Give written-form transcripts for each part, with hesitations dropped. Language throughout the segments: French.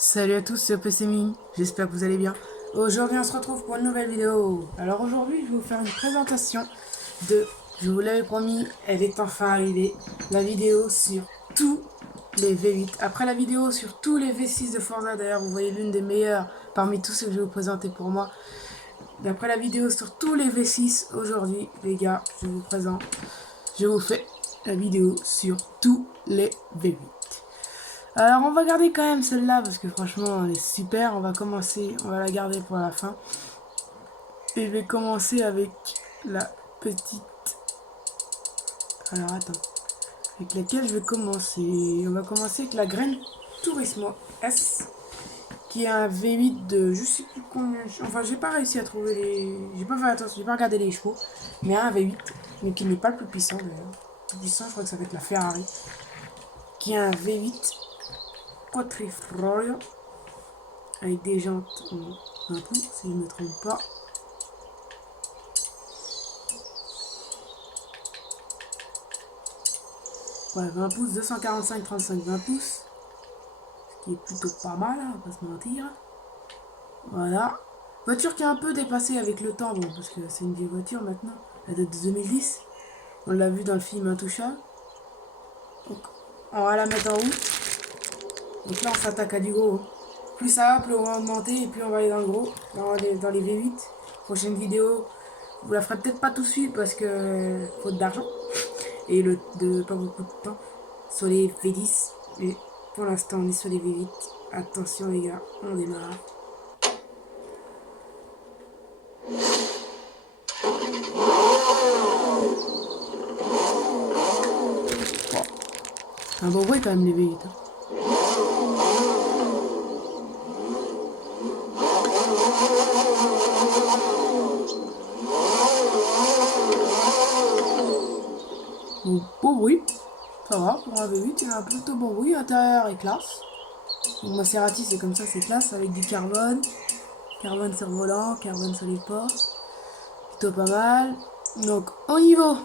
Salut à tous, c'est PC Mine, j'espère que vous allez bien. Aujourd'hui on se retrouve pour une nouvelle vidéo. Alors aujourd'hui je vais vous faire une présentation de, je vous l'avais promis, elle est enfin arrivée, la vidéo sur tous les V8. Après la vidéo sur tous les V6 de Forza, d'ailleurs vous voyez l'une des meilleures parmi tous ceux que je vais vous présenter pour moi. D'après la vidéo sur tous les V6, aujourd'hui les gars, je vous fais la vidéo sur tous les V8. Alors on va garder quand même celle-là parce que franchement elle est super. On va la garder pour la fin. Et je vais commencer avec la petite... Alors attends. Avec laquelle je vais commencer. On va commencer avec la Gran Turismo S. Qui est un V8 de... Je sais plus combien... Enfin j'ai pas réussi à trouver les... J'ai pas fait attention, j'ai pas regardé les chevaux. Mais un V8. Mais qui n'est pas le plus puissant d'ailleurs. Le plus puissant je crois que ça va être la Ferrari. Qui est un V8 quattrifroio avec des jantes en 20 pouces, si je ne me trompe pas. Ouais, 20 pouces, 245, 35, 20 pouces. Ce qui est plutôt pas mal, hein, on va pas se mentir. Voilà. Voiture qui est un peu dépassée avec le temps, bon, parce que c'est une vieille voiture maintenant. Elle date de 2010. On l'a vu dans le film Intouchable. Donc, on va la mettre en route. Donc là, on s'attaque à du gros. Plus ça va, plus on va augmenter et plus on va aller dans le gros, dans les V8. Prochaine vidéo, vous la ferez peut-être pas tout de suite parce que faute d'argent et pas beaucoup de temps sur les V10. Mais pour l'instant, on est sur les V8. Attention les gars, on démarre. Un bon bruit quand même les V8. Hein. Donc, beau bruit, ça va, pour un V8, il y a un plutôt bon bruit, l'intérieur est classe. Donc Maserati c'est comme ça, c'est classe, avec du carbone, carbone sur le volant, carbone sur les portes, plutôt pas mal. Donc au niveau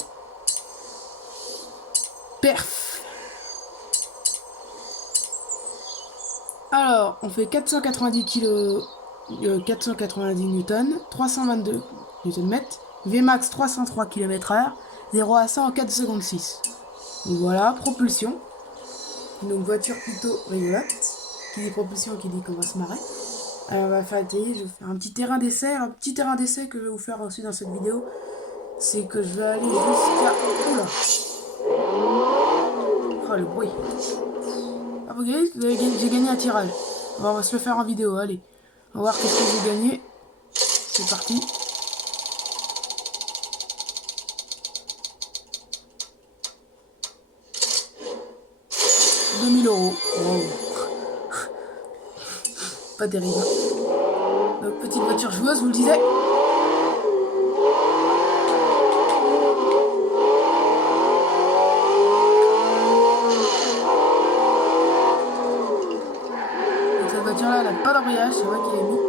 perf, alors on fait 490 kg, 490 newtons, 322 Nm, Vmax 303 km/h, 0 à 100 en 4 secondes 6. Donc voilà, propulsion. Donc voiture plutôt rigolote. Qui dit propulsion, qui dit qu'on va se marrer. Alors on va faire essayer, je vais faire un petit terrain d'essai. Un petit terrain d'essai que je vais vous faire aussi dans cette vidéo. C'est que je vais aller jusqu'à... Oula. Oh le bruit. Ah vous voyez, j'ai gagné un tirage. On va se le faire en vidéo, allez. On va voir qu'est-ce que j'ai gagné. C'est parti. 2000 euros. Wow. Pas terrible. Donc, petite voiture joueuse, vous le disiez. Donc cette voiture là, elle n'a pas d'embrayage, c'est moi qui l'ai mis.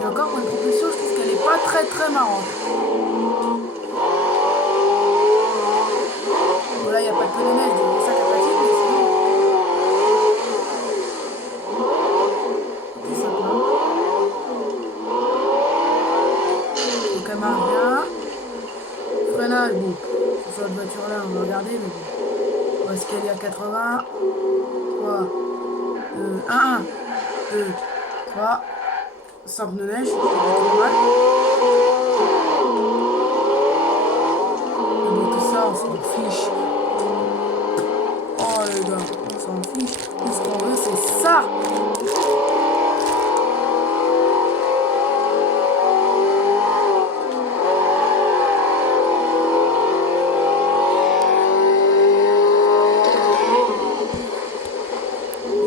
Et encore pour une propulsion, je trouve qu'elle n'est pas très marrante. Bon là, il n'y a pas de pneu neige, donc ça capacité, mais sinon... Tout simplement. Donc elle marche bien. Freinage, bon, sur cette voiture là, on va regarder, mais bon. On va se caler à 80. 3, 1, 2, 3. Sans pneu neige, c'est normal. Et bon, tout ça, on s'en fiche. Oh les gars, on s'en fiche. Tout ce qu'on veut, c'est ça.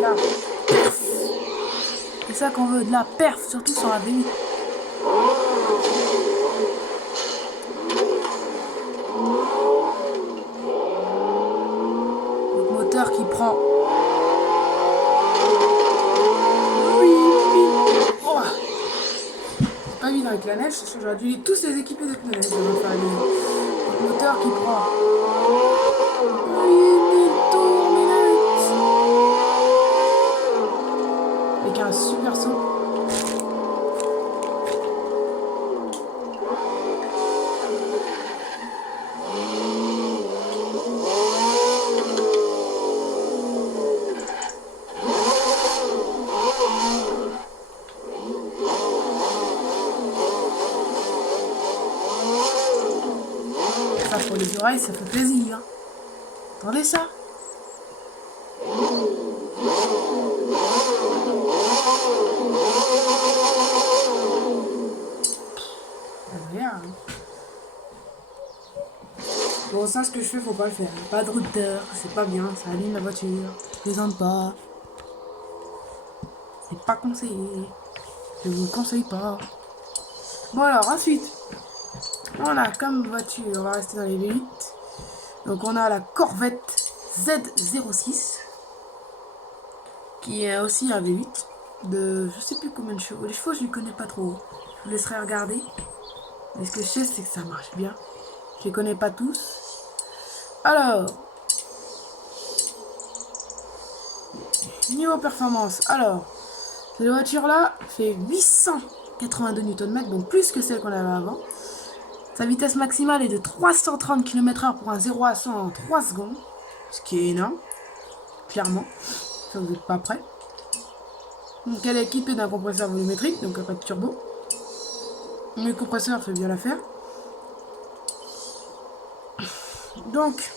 Là. C'est ça qu'on veut, de la perf, surtout sur la V8. Le moteur qui prend. Oui. Oh. pas évident avec la neige, j'aurais dû tous les équiper de pneus neige. Enfin, le moteur qui prend 8000 tours minutes. Avec un super saut. Ça pour les oreilles, ça fait plaisir. Entendez ça? Rien. Bon, ça, ce que je fais, faut pas le faire. Pas de routeur, c'est pas bien, ça aligne la voiture. Je plaisante pas. C'est pas conseillé. Je vous le conseille pas. Bon, alors, ensuite, on a comme voiture, on va rester dans les V8. Donc, on a la Corvette Z06, qui est aussi un V8 de je sais plus combien de chevaux. Les chevaux, je ne connais pas trop. Je vous laisserai regarder. Mais ce que je sais, c'est que ça marche bien. Je les connais pas tous. Alors, niveau performance, alors, cette voiture-là fait 882 Nm, donc plus que celle qu'on avait avant. Sa vitesse maximale est de 330 km/h pour un 0 à 100 en 3 secondes, ce qui est énorme, clairement. Ça, vous n'êtes pas prêts. Donc, elle est équipée d'un compresseur volumétrique, donc pas de turbo. Le compresseur fait bien l'affaire. Donc,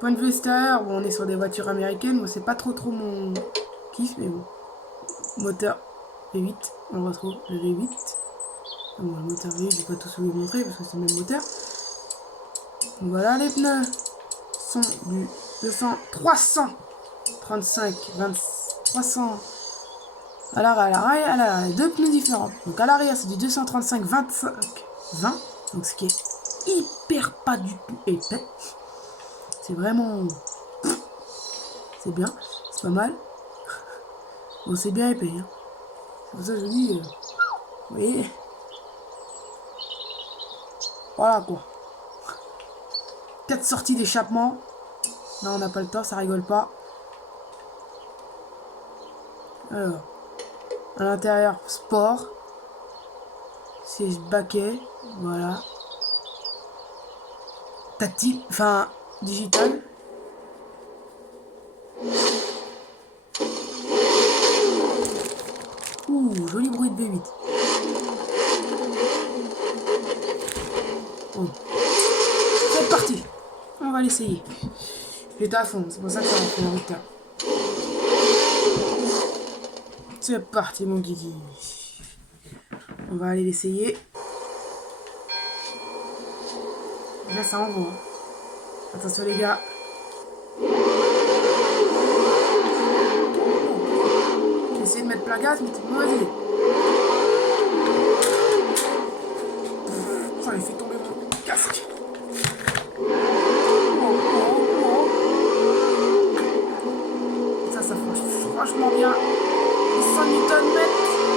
point de vue extérieur, bon, on est sur des voitures américaines. Moi, c'est pas trop mon kiff, mais bon. Moteur V8, on retrouve le V8. Bon, le moteur V8, je vais pas tous vous le montrer parce que c'est le même moteur. Donc, voilà, les pneus sont du 335, 300 à l'arrière, deux pneus différents. Donc à l'arrière, c'est du 235, 25, 20. Donc ce qui est hyper pas du tout épais. C'est vraiment... C'est bien, c'est pas mal. Bon, c'est bien épais. Hein. C'est pour ça que je dis... vous voyez. Voilà quoi. 4 sorties d'échappement. Là, on n'a pas le temps, ça rigole pas. Alors, à l'intérieur, sport. Siège baquet, voilà. Tactile, enfin, digital. Ouh, joli bruit de V8. Bon. C'est parti. On va l'essayer. J'étais à fond, c'est pour ça que ça m'a fait un retard. C'est parti mon Guigui. On va aller l'essayer. Là ça envoie. Attention les gars. J'ai essayé de mettre plein gaz, mais c'est une mauvaise idée. Oh, il fait tomber mon casque. Ça franchit franchement bien. 100 Nm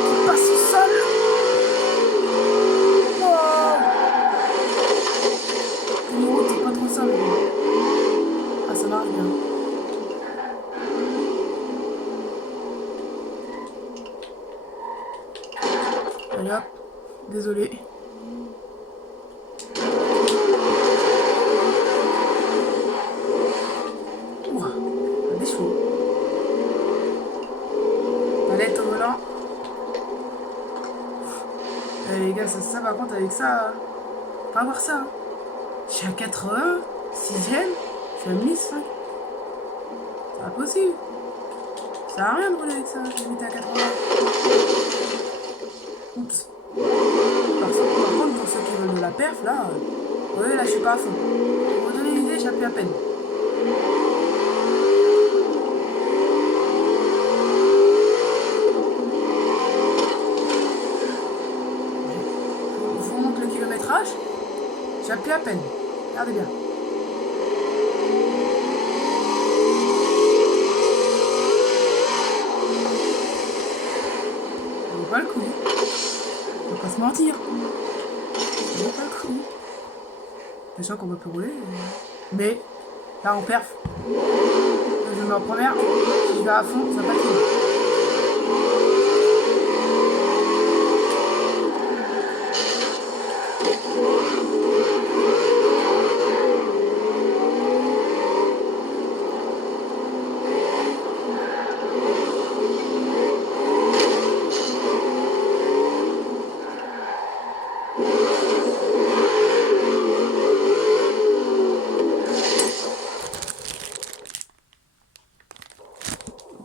qui passe au sol. Wow. Les routes, c'est pas trop ça, mais bon. Ah, ça marche bien. Allez hop, désolé. Ouah, des chevaux. Palette au volant. Les gars, ça par contre avec ça, pas voir ça. Je suis à 80, 6ème, je suis à 1005. C'est pas possible. Ça sert à rien de rouler avec ça, je vais mettre à 80. Oups. Par contre, pour ceux qui veulent de la perf, là, ouais, là je suis pas à fond. Pour vous donner une idée, j'appuie à peine. Je vous montre le kilométrage. J'appuie à peine. Regardez bien. Ça vaut pas le coup. On va se mentir. C'est pas le coup. Sachant qu'on va plus rouler. Mais là, on perf. Je me mets en première. Si je vais à fond, ça va pas être.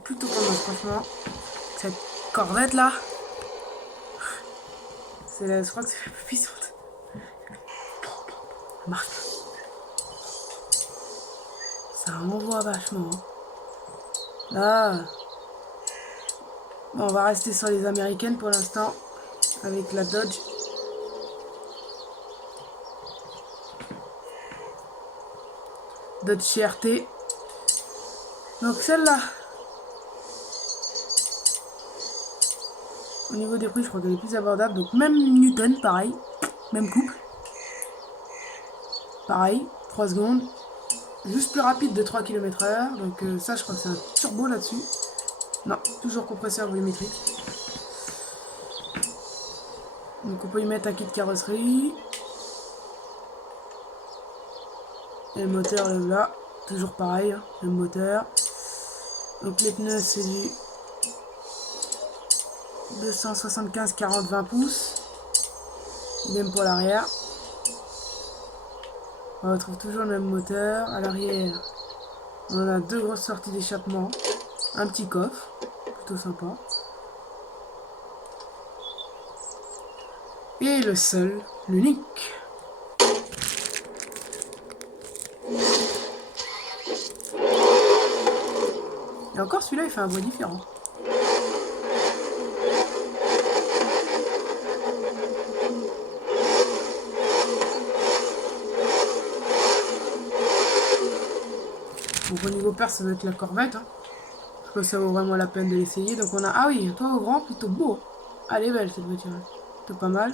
Plutôt pas mal, franchement. Cette corvette là, je crois que c'est la plus puissante. Elle marche. Ça envoie vachement. Là, bon, on va rester sur les américaines pour l'instant avec la Dodge. Dodge CRT. Donc celle-là, au niveau des prix, je crois qu'elle est plus abordable. Donc même Newton, pareil. Même couple. Pareil, 3 secondes. Juste plus rapide de 3 km/h. Donc ça, je crois que c'est un turbo là-dessus. Non, toujours compresseur volumétrique. Donc on peut y mettre un kit carrosserie. Et le moteur là, toujours pareil, hein, le moteur. Donc les pneus c'est du 275 40 20 pouces. Idem pour l'arrière. On retrouve toujours le même moteur. À l'arrière, on a 2 grosses sorties d'échappement. Un petit coffre, plutôt sympa. Et le seul, l'unique. Et encore celui-là, il fait un bruit différent. Donc au niveau perf, ça doit être la Corvette. Hein. Je pense que ça vaut vraiment la peine de l'essayer. Donc on a... Ah oui, toi au grand, plutôt beau. Elle est belle cette voiture. Plutôt pas mal.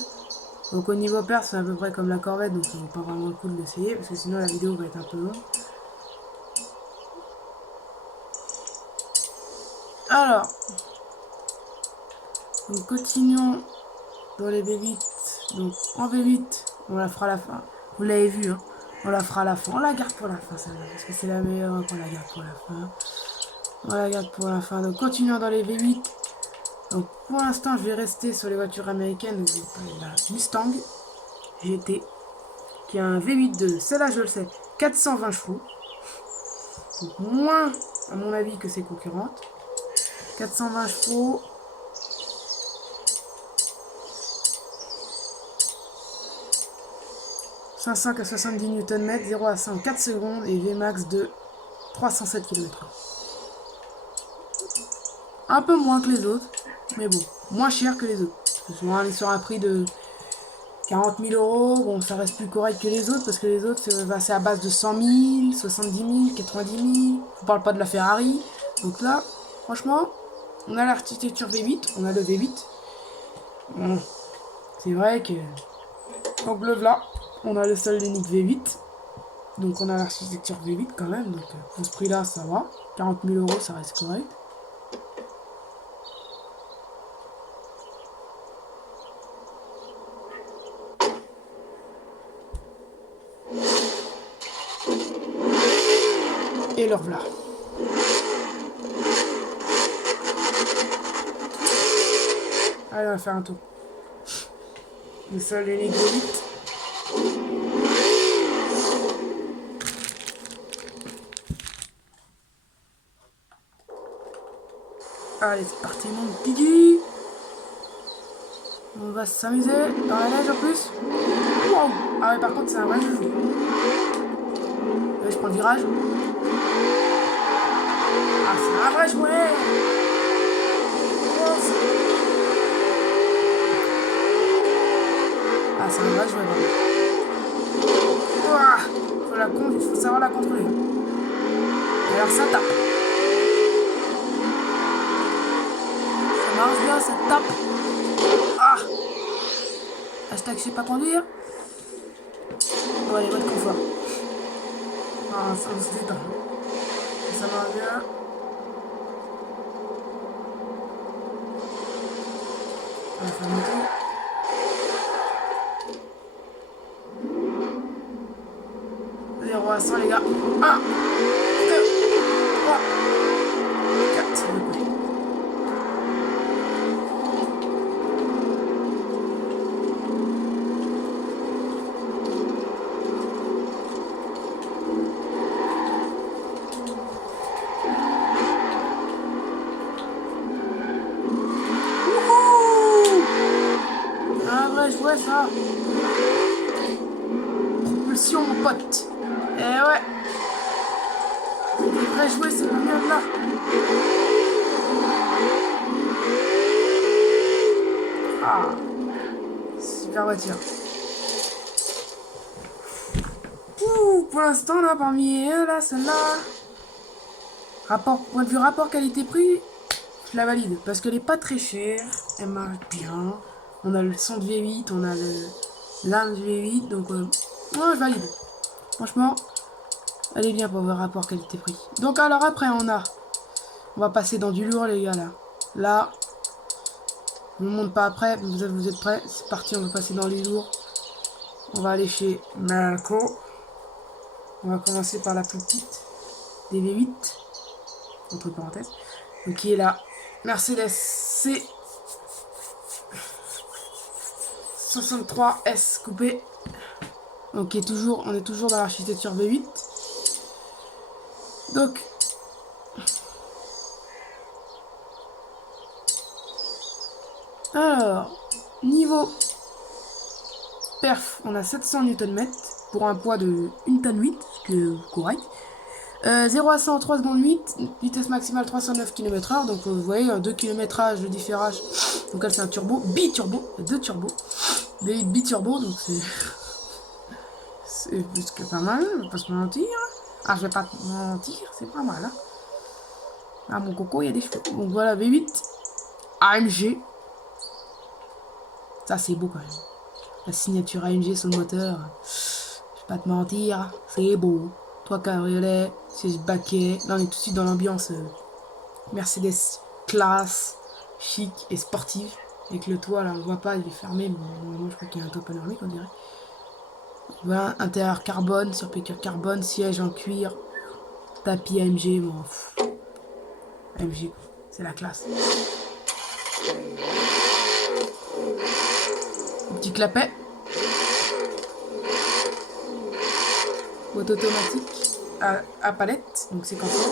Donc au niveau perf, c'est à peu près comme la Corvette. Donc ça vaut pas vraiment le coup de l'essayer. Parce que sinon la vidéo va être un peu longue. Alors. Donc continuons dans les V8. Donc en V8, on la fera à la fin. Vous l'avez vu, hein. On la fera à la fin. On la garde pour la fin, celle-là. Parce que c'est la meilleure, hein, qu'on la garde pour la fin. On la garde pour la fin. Donc continuons dans les V8. Donc pour l'instant, je vais rester sur les voitures américaines. Donc la Mustang GT. Qui a un V8 de, celle-là je le sais, 420 chevaux. Donc moins, à mon avis, que ses concurrentes. 420 chevaux. « 500 à 70 Nm, 0 à 100 en 4 secondes et Vmax de 307 km/h. Un peu moins que les autres, mais bon, moins cher que les autres. Parce que souvent, on est sur un prix de 40 000 euros, bon, ça reste plus correct que les autres, parce que les autres, c'est à base de 100 000, 70 000, 90 000. On parle pas de la Ferrari. Donc là, franchement, on a l'architecture V8, on a le V8. Bon, c'est vrai que... Donc le là. On a le seul unique V8. Donc on a l'architecture V8 quand même. Donc pour ce prix là ça va. 40 000 euros ça reste correct. Et le voilà. Allez on va faire un tour. Le seul unique V8. Allez, c'est parti mon piggy. On va s'amuser dans la neige en plus. Wow. Ah ouais, par contre, c'est un vrai jeu. Je prends le virage. Ah, c'est un vrai jouet. Ah, c'est un vrai jouet. Faut savoir la contrôler. Et alors, ça tape. Marche bien, ça tape. Ah. Hashtag je sais pas conduire. Bon, allez, mode confort. Ah, ça on se détend. Ça va bien. On va faire le tour. Zéro à 100 les gars. 1, 2, 3, 4, s'il vous plaît. Ah vrai, je vois ça. Propulsion mon pote. Eh ouais. C'est vrai jouer, c'est mieux de là. Ah. Super voiture. Ouh, pour l'instant là, parmi eux là, celle-là. Point de vue rapport qualité-prix, je la valide. Parce qu'elle est pas très chère. Elle marche bien. On a le son de V8, on a l'âme de V8, donc ouais, je valide. Franchement, elle est bien pour le rapport qualité-prix. Donc alors après on va passer dans du lourd les gars là. Là, je vous montre pas après, vous êtes prêts? C'est parti, on va passer dans les lourds. On va aller chez Merco. On va commencer par la plus petite des V8, entre parenthèses. Donc qui est la Mercedes C 63S coupé. Donc on est toujours dans l'architecture V8. Donc alors niveau perf, on a 700 Nm pour un poids de 1 tonne 8, ce qui est correct. 0 à 100 en 3 secondes 8, vitesse maximale 309 km/h, donc vous voyez 2 km de différage. Donc elle c'est un turbo, bi-turbo, 2 turbos, V8 bi-turbo, donc c'est plus que pas mal, je vais pas se mentir. Ah, je vais pas te mentir, c'est pas mal. Hein. Ah, mon coco, il y a des cheveux. Donc voilà, V8 AMG. Ça, c'est beau quand même. La signature AMG sur le moteur. Je vais pas te mentir, c'est beau. Toi, cabriolet, siège baquet. Là, on est tout de suite dans l'ambiance Mercedes classe, chic et sportive. Avec le toit, là, on le voit pas, il est fermé. Mais normalement, je crois qu'il y a un toit panoramique, on dirait. Voilà, intérieur carbone, surpiqûre carbone, siège en cuir, tapis AMG, bon, AMG, c'est la classe. Petit clapet. Boîte automatique à palette, donc c'est comme ça.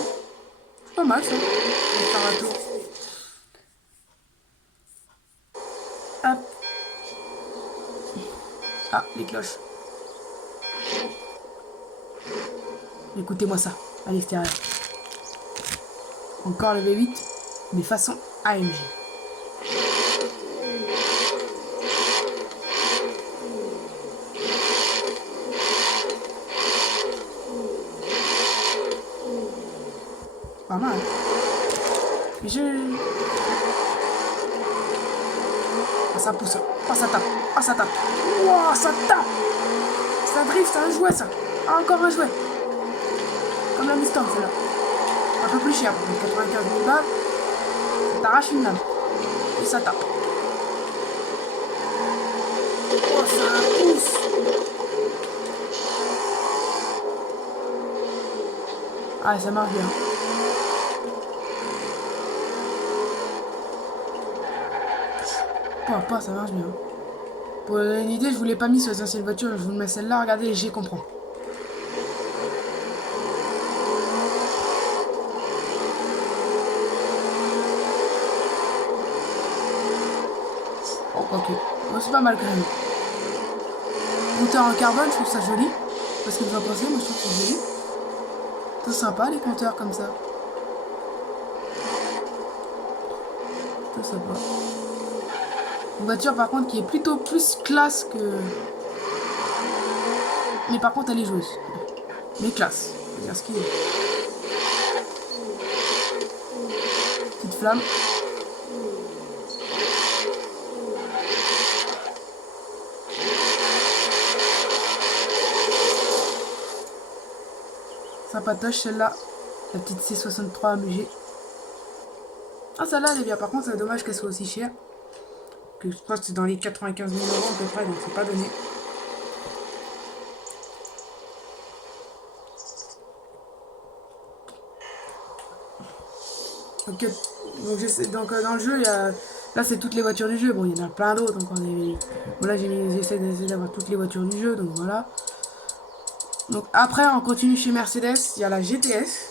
C'est pas mal ça. On va faire un tour. Hop. Ah, les cloches. Écoutez-moi ça, à l'extérieur. Encore le V8, mais façon AMG. Pas mal. Mais ah, ça pousse. Ah, ça tape. Ah, ça tape. Wow, ça tape. Ça drift, c'est un jouet ça. Ah, encore un jouet. Comme la Mustang, celle-là. Un peu plus cher, pour 95 000 balles. Ça t'arrache une lame. Et ça tape. Oh, ça pousse. Ah, ça marche bien. Pas, ça marche bien. Pour une idée, je vous l'ai pas mis sur les anciennes voitures, je vous le mets celle-là, regardez les G qu'on prend. Oh, ok. Bon, c'est pas mal quand même. Compteur en carbone, je trouve ça joli. Parce que vous en pensez, moi je trouve que c'est joli. C'est sympa les compteurs comme ça. C'est sympa. Une voiture par contre qui est plutôt plus classe que... Mais par contre elle est joueuse. Mais classe. C'est-à-dire ce qui est. Petite flamme. Sympatoche celle-là. La petite C63 AMG. Ah, celle-là, elle est bien. Par contre, c'est dommage qu'elle soit aussi chère. Que je pense que c'est dans les 95 000 euros à peu près, donc c'est pas donné. Ok. Donc dans le jeu, il y a... Là, c'est toutes les voitures du jeu. Bon, il y en a plein d'autres encore. Bon, là, j'essaie d'avoir toutes les voitures du jeu, donc voilà. Donc après, on continue chez Mercedes. Il y a la GTS.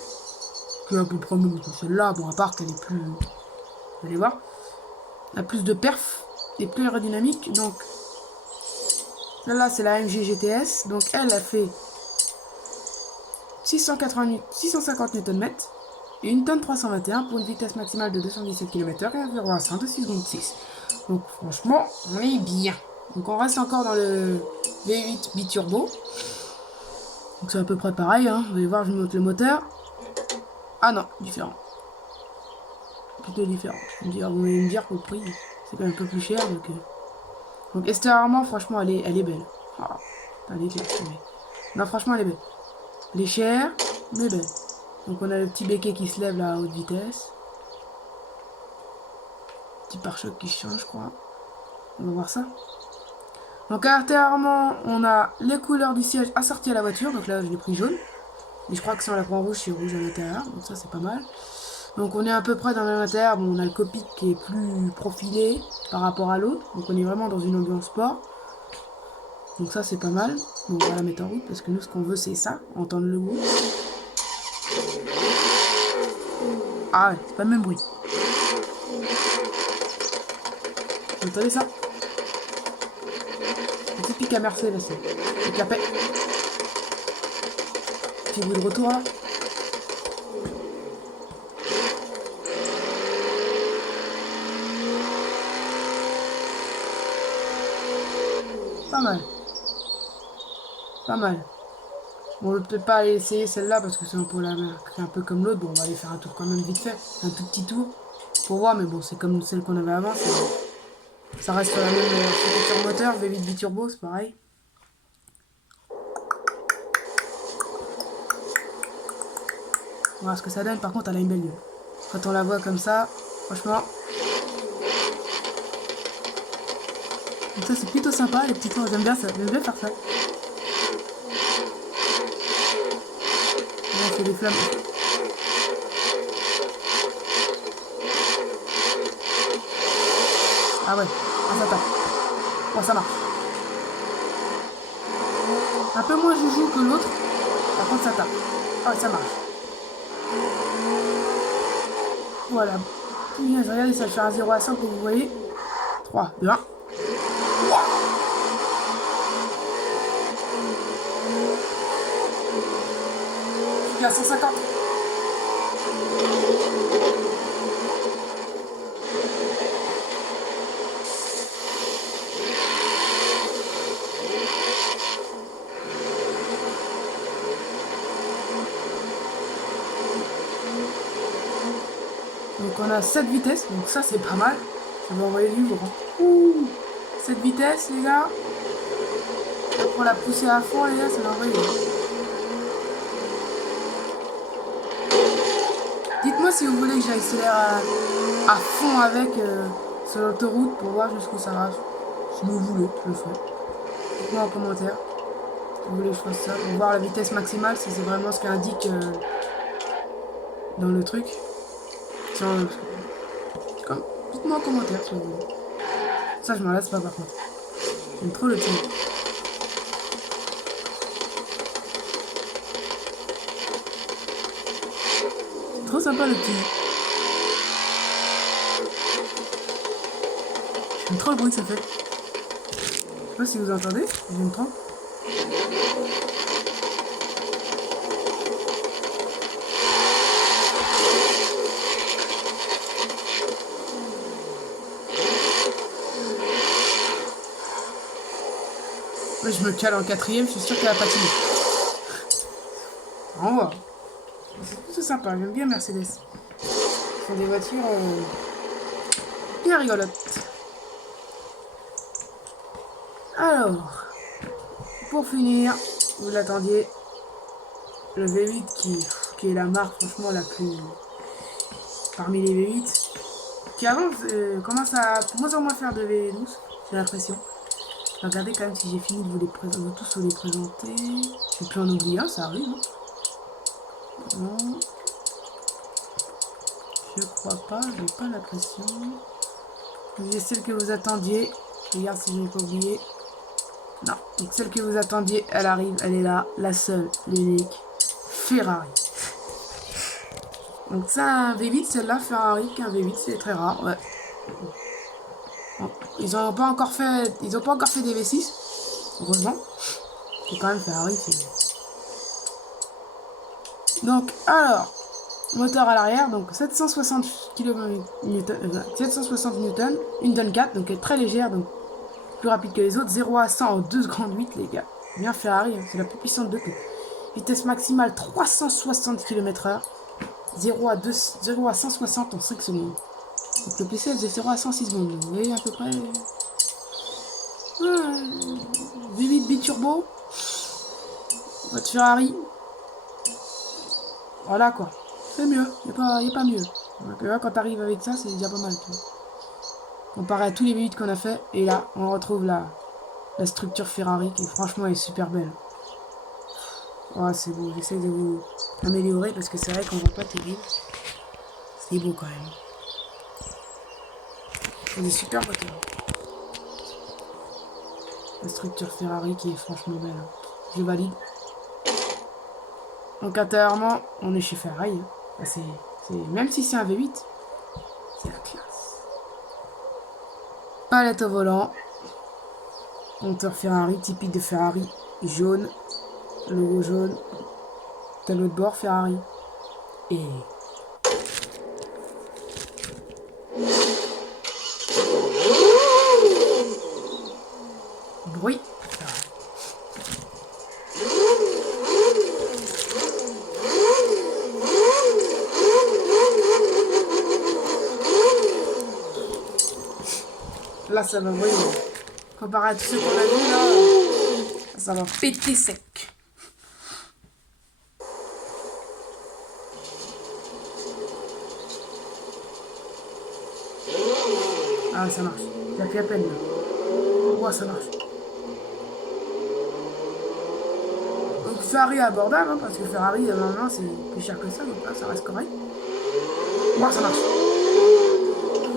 Qui est à peu près même que celle-là. Bon, à part qu'elle est plus... Vous allez voir. Elle a plus de perf et plus aérodynamique. Donc, là, c'est la AMG GTS. Donc, elle a fait 650 Nm et 1 tonne 321 pour une vitesse maximale de 217 km/h et un 0 à 100 de 6,6. Donc, franchement, on est bien. Donc, on reste encore dans le V8 biturbo. Donc, c'est à peu près pareil. Hein. Vous allez voir, je monte le moteur. Ah non, différent. Plutôt différent. Vous allez me dire que le prix, c'est quand même un peu plus cher. Donc extérieurement, franchement, elle est belle. Ah, elle est claire, non, franchement, elle est belle. Elle est chère, mais belle. Donc on a le petit béquet qui se lève là à haute vitesse. Petit pare-choc qui change, je crois. On va voir ça. Donc intérieurement, on a les couleurs du siège assorties à la voiture. Donc là, je l'ai pris jaune. Et je crois que si on la prend rouge, c'est rouge à l'intérieur. Donc ça, c'est pas mal. Donc on est à peu près dans le même intérieur. Bon, on a le cockpit qui est plus profilé par rapport à l'autre. Donc on est vraiment dans une ambiance sport. Donc ça, c'est pas mal. Bon, on va la mettre en route parce que nous, ce qu'on veut, c'est ça. Entendre le bruit. Ah ouais, c'est pas le même bruit. Vous entendez ça? C'est typique à Mercedes, là, c'est. Avec la paix. Petit bruit de retour, là. Pas mal. Pas mal. Bon, on va peut-être pas aller essayer celle-là parce que c'est un peu la marque, un peu comme l'autre. Bon, on va aller faire un tour quand même vite fait. Un tout petit tour. Pour voir, mais bon, c'est comme celle qu'on avait avant. Ça reste la même architecture moteur. V8 biturbo, c'est pareil. On va voir ce que ça donne. Par contre, elle a une belle gueule. Quand on la voit comme ça, franchement. Donc ça, c'est plutôt sympa, les petits tours. J'aime bien ça. J'aime bien faire ça. Là, c'est des flammes. Ah ouais, ah, ça tape. Bon, ça marche. Un peu moins joujou que l'autre. Par contre, ça tape. Ah ouais, ça marche. Voilà. Bien, regardez, ça fait un 0 à 100 que vous voyez. 3, 2, 1. Je suis à 150. Donc on a 7 vitesses, donc ça c'est pas mal. Ça va envoyer du lourd. Ouh, 7 vitesses les gars. Pour la pousser à fond les gars, ça va envoyer. Dites-moi si vous voulez que j'accélère à fond avec sur l'autoroute pour voir jusqu'où ça va. Si vous voulez, je le ferai. Dites-moi en commentaire si vous voulez que je fasse ça. Pour voir la vitesse maximale, si c'est vraiment ce qu'indique dans le truc. Dites-moi en commentaire si vous voulez. Ça, je m'en lasse pas par contre. J'aime trop le truc. C'est trop sympa le petit. J'aime trop le bruit que ça fait. Je sais pas si vous entendez, j'aime trop. Ouais, je me cale en quatrième, je suis sûr qu'elle va patiner. On va. C'est plutôt sympa, j'aime bien Mercedes. Ce sont des voitures bien rigolotes. Alors, pour finir, vous l'attendiez, le V8 qui est la marque franchement la plus parmi les V8 qui avance commence à moins en moins faire de V12, j'ai l'impression. Regardez quand même si j'ai fini de vous tous vous les présenter. Je vais plus en oublier un, ça arrive. Hein. Non, je crois pas, j'ai pas l'impression. J'ai celle que vous attendiez. Je regarde si je n'ai pas oublié. Non, donc celle que vous attendiez, elle arrive, elle est là, la seule, l'unique, Ferrari. Donc c'est un V8, celle-là, Ferrari, qu'un V8, c'est très rare, ouais. Bon, ils n'ont pas encore fait des V6, heureusement. C'est quand même Ferrari, c'est... Donc, alors, moteur à l'arrière, donc 760 kN, 760 Newton, une tonne 4, donc elle est très légère, donc plus rapide que les autres, 0 à 100 en 2 secondes 8, les gars. Bien Ferrari, hein, c'est la plus puissante de toutes. Vitesse maximale 360 km/h, 0 à 160 en 5 secondes. Donc le PC faisait 0 à 106 secondes, vous voyez à peu près. V8 biturbo, votre Ferrari. Voilà quoi. C'est mieux, y a pas mieux. Donc là, quand t'arrives avec ça, c'est déjà pas mal. Tu vois. Comparé à tous les V8 qu'on a fait, et là, on retrouve la structure Ferrari qui franchement est super belle. Oh, c'est beau, j'essaie de vous améliorer parce que c'est vrai qu'on voit pas terrible. C'est beau quand même. C'est des super moteurs. La structure Ferrari qui est franchement belle. Hein. Je valide. Donc intérieurement, on est chez Ferrari. Hein. Même si c'est un V8, c'est la classe. Palette au volant. Compteur Ferrari, typique de Ferrari. Jaune. Logo jaune. Tableau de bord Ferrari. Et... bruit. Là, ça va brûler. Comparé à tous ceux qu'on a vu, là, ça va péter sec. Ah, ça marche. J'appuie à peine, là. Ouais, ça marche. Donc, Ferrari est abordable, hein, parce que Ferrari, normalement, c'est plus cher que ça, donc là, ça reste correct. Ouais, ça marche.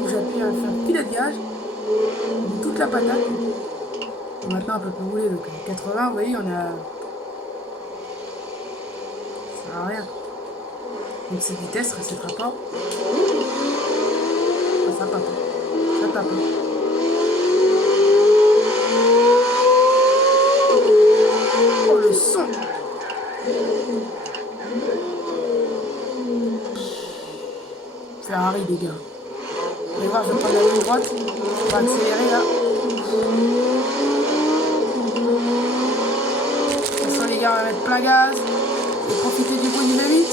J'appuie à faire un pilotage. Toute la patate. Et maintenant, on peut plus rouler. Donc, 80, vous voyez, on a... Ça sert à rien. Donc, cette vitesse, cette rapport. Ça tape. Ça tape. Oh, le son! Ferrari, les gars. Vous allez voir, je vais prendre la ligne droite. On va accélérer là. De toute façon, les gars, on va mettre plein gaz. Et profiter du bruit du V8.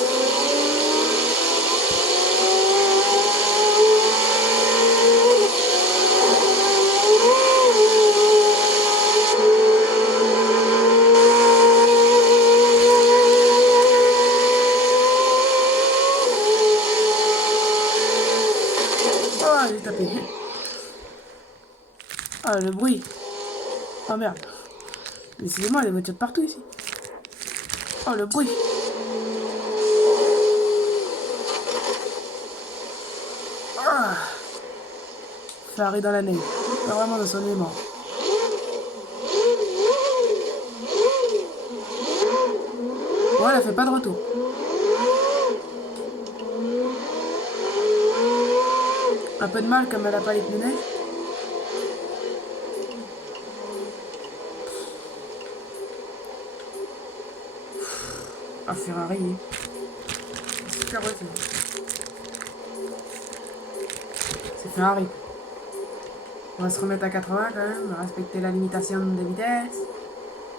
Oh, j'ai tapé. Ah, le bruit. Oh merde. Décidément, il y a des voitures de partout ici. Oh, le bruit. Ah. Ferrari dans la neige. Pas vraiment dans son élément. Bon, elle a fait pas de retour. Un peu de mal comme elle a pas les pneus neige. Ah, Ferrari. Super voiture. C'est Ferrari. On va se remettre à 80 quand même, on va respecter la limitation de vitesse.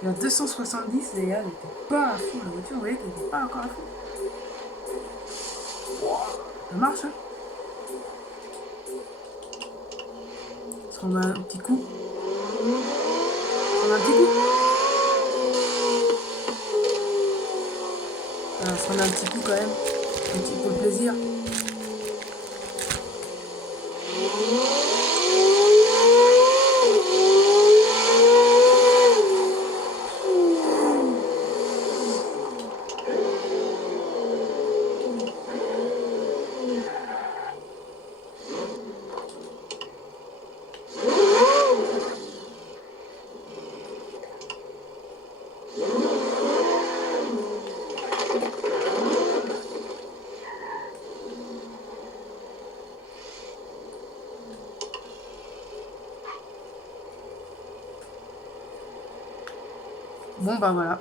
Et à 270, les gars, elle était pas à fond la voiture, vous voyez qu'elle était pas encore à fond. Wow, ça marche, hein. On met un petit coup. On a un petit coup. se remet un petit coup quand même. Un petit pour le plaisir. Bon bah voilà,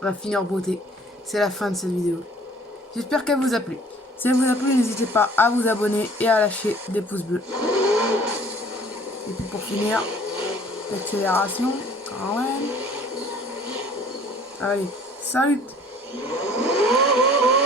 on va finir en beauté. C'est la fin de cette vidéo. J'espère qu'elle vous a plu. Si elle vous a plu, n'hésitez pas à vous abonner et à lâcher des pouces bleus. Et puis pour finir, l'accélération quand même. Allez, salut!